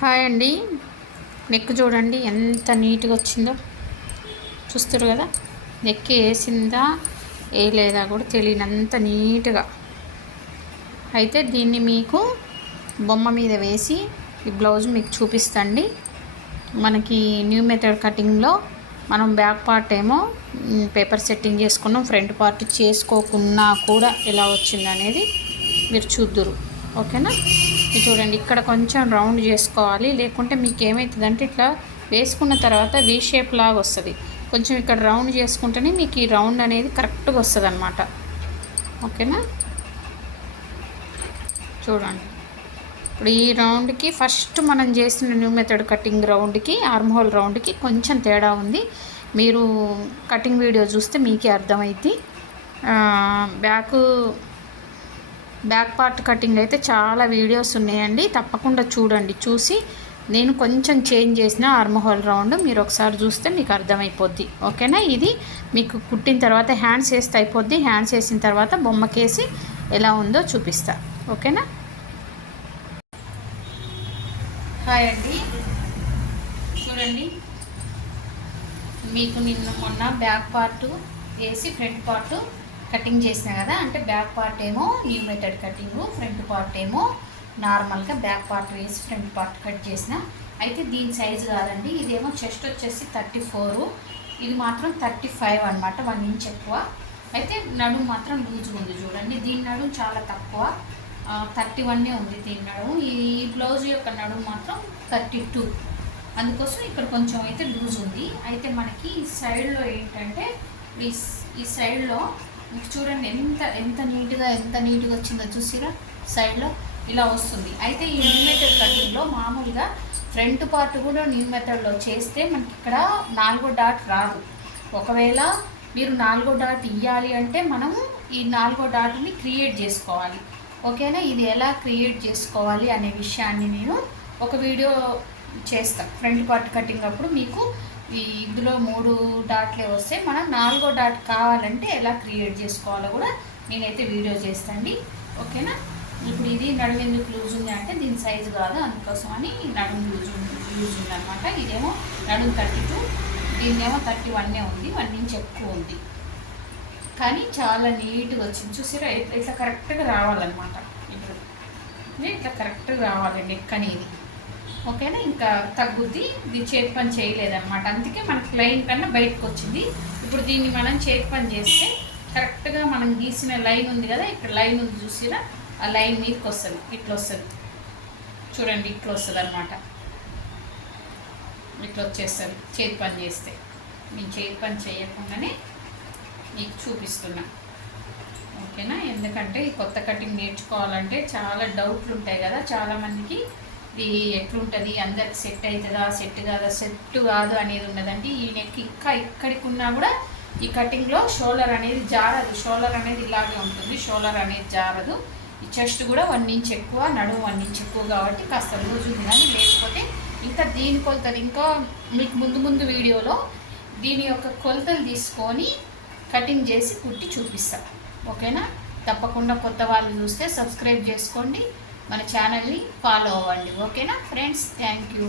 Hi అండి. Neck చూడండి ఎంత నీట్గా వచ్చిందో చూస్తారు కదా. నెక్ వేసిందా వేయలేదా కూడా తెలియనంత నీట్గా. అయితే దీన్ని మీకు బొమ్మ మీద వేసి ఈ బ్లౌజ్ మీకు చూపిస్తండి. మనకి న్యూ మెథడ్ కటింగ్లో మనం బ్యాక్ పార్ట్ ఏమో పేపర్ సెట్టింగ్ చేసుకున్నాం, ఫ్రంట్ పార్ట్ చేసుకోకున్నా కూడా ఎలా వచ్చింది అనేది మీరు చూద్దురు. ఓకేనా. ఇది చూడండి, ఇక్కడ కొంచెం రౌండ్ చేసుకోవాలి, లేకుంటే మీకు ఏమవుతుందంటే ఇట్లా వేసుకున్న తర్వాత వీ షేప్ లాగా వస్తుంది. కొంచెం ఇక్కడ రౌండ్ చేసుకుంటేనే మీకు ఈ రౌండ్ అనేది కరెక్ట్గా వస్తుంది అన్నమాట. ఓకేనా. చూడండి, ఇప్పుడు ఈ రౌండ్కి ఫస్ట్ మనం చేసిన న్యూ మెథడ్ కటింగ్ రౌండ్కి ఆర్మ్ హోల్ రౌండ్కి కొంచెం తేడా ఉంది. మీరు కటింగ్ వీడియో చూస్తే మీకే అర్థమైద్ది. బ్యాక్ పార్ట్ కటింగ్ అయితే చాలా వీడియోస్ ఉన్నాయండి, తప్పకుండా చూడండి. చూసి నేను కొంచెం చేంజ్ చేసిన ఆర్మ్ హోల్ రౌండ్ మీరు ఒకసారి చూస్తే మీకు అర్థమైపోద్ది. ఓకేనా. ఇది మీకు కుట్టిన తర్వాత హ్యాండ్స్ వేస్తే అయిపోద్ది. హ్యాండ్స్ వేసిన తర్వాత బొమ్మకేసి ఎలా ఉందో చూపిస్తా. ఓకేనా. హాయ్ అండి. చూడండి, మీకు నిన్న మొన్న బ్యాక్ పార్ట్ వేసి ఫ్రంట్ పార్ట్ కటింగ్ చేసిన కదా, అంటే బ్యాక్ పార్ట్ ఏమో new method cutting, front part ఏమో నార్మల్గా బ్యాక్ పార్ట్ వేసి ఫ్రంట్ పార్ట్ కట్ చేసిన. అయితే దీని సైజు కాదండి, ఇదేమో చెస్ట్ వచ్చేసి 34, ఇది మాత్రం 35 అనమాట, 1 ఇంచ్ ఎక్కువ. అయితే నడుము మాత్రం లూజ్గా ఉంది. చూడండి, దీని నడుము చాలా తక్కువ, 31 ఉంది దీని నడుము. ఈ బ్లౌజ్ యొక్క నడుము మాత్రం 32, అందుకోసం ఇక్కడ కొంచెం అయితే లూజ్ ఉంది. అయితే మనకి ఈ సైడ్లో ఏంటంటే ఈ సైడ్లో మీకు చూడండి ఎంత ఎంత నీట్గా వచ్చిందో చూసిరా. సైడ్లో ఇలా వస్తుంది. అయితే ఈ న్యూ మెథడ్ కటింగ్లో మామూలుగా ఫ్రంట్ పార్ట్ కూడా న్యూ మెథడ్లో చేస్తే మనకి ఇక్కడ 4వ డాట్ రాదు. ఒకవేళ మీరు 4వ డాట్ ఇవ్వాలి అంటే మనము ఈ 4వ డాట్ని క్రియేట్ చేసుకోవాలి. ఓకేనా. ఇది ఎలా క్రియేట్ చేసుకోవాలి అనే విషయాన్ని నేను ఒక వీడియో చేస్తాను. ఫ్రంట్ పార్ట్ కటింగ్ అప్పుడు మీకు ఇందులో 3 డాట్లే వస్తే మనం 4వ డాట్ కావాలంటే ఎలా క్రియేట్ చేసుకోవాలో కూడా నేనైతే వీడియో చేస్తాండి. ఓకేనా. ఇప్పుడు ఇది నడుము ఎందుకు లూజ్ ఉంది అంటే దీని సైజు కాదు, అందుకోసం అని నడుము లూజ్ ఉంది అనమాట. ఇదేమో నడుము 32, దీన్నేమో 31 ఉంది, 1 ఇంచ్ ఎక్కువ ఉంది. కానీ చాలా నీట్గా వచ్చింది చూసారా. ఇట్లా కరెక్ట్గా రావాలన్నమాట. ఇప్పుడు ఇట్లా కరెక్ట్గా రావాలండి నెక్ అనేది. ఓకేనా. ఇంకా తగ్గుద్ది. ఇది చేతి పని చేయలేదన్నమాట, అందుకే మనకి లైన్ కన్నా బయటకు వచ్చింది. ఇప్పుడు దీన్ని మనం చేతి పని చేస్తే కరెక్ట్గా మనం గీసిన లైన్ ఉంది కదా, ఇక్కడ లైన్ ఉంది చూసిరా, ఆ లైన్ మీదకి వస్తుంది. ఇట్లా వస్తుంది చూడండి, ఇట్లా వస్తుంది అనమాట. ఇట్లా వచ్చేస్తుంది చేతి పని చేస్తే. నేను చేతి పని చేయకుండానే మీకు చూపిస్తున్నా. ఓకేనా. ఎందుకంటే ఈ కొత్త కటింగ్ నేర్చుకోవాలంటే చాలా డౌట్లు ఉంటాయి కదా చాలామందికి. ఇది ఎట్లుంటుంది, అందరికి సెట్ అవుతుందా, సెట్ కాదా, సెట్ కాదు అనేది ఉన్నదండి. ఈ నెక్ ఇంకా ఇక్కడికి ఉన్నా కూడా ఈ కటింగ్లో షోల్డర్ అనేది జారదు. షోల్డర్ అనేది ఇలాగే ఉంటుంది, షోల్డర్ అనేది జారదు. ఈ చెస్ట్ కూడా 1 ఇంచ్ ఎక్కువ, నడుము 1 ఇంచ్ ఎక్కువ కాబట్టి కాస్త లూజ్ ఉంది. కానీ లేకపోతే ఇంకా దీని కొలతలు ఇంకా మీకు ముందు వీడియోలో దీని యొక్క కొలతలు తీసుకొని కటింగ్ చేసి కుట్టి చూపిస్తాం. ఓకేనా. తప్పకుండా కొత్త వాళ్ళు చూస్తే సబ్స్క్రైబ్ చేసుకోండి, మన ఛానల్ని ఫాలో అవ్వండి. ఓకేనా ఫ్రెండ్స్. Thank you.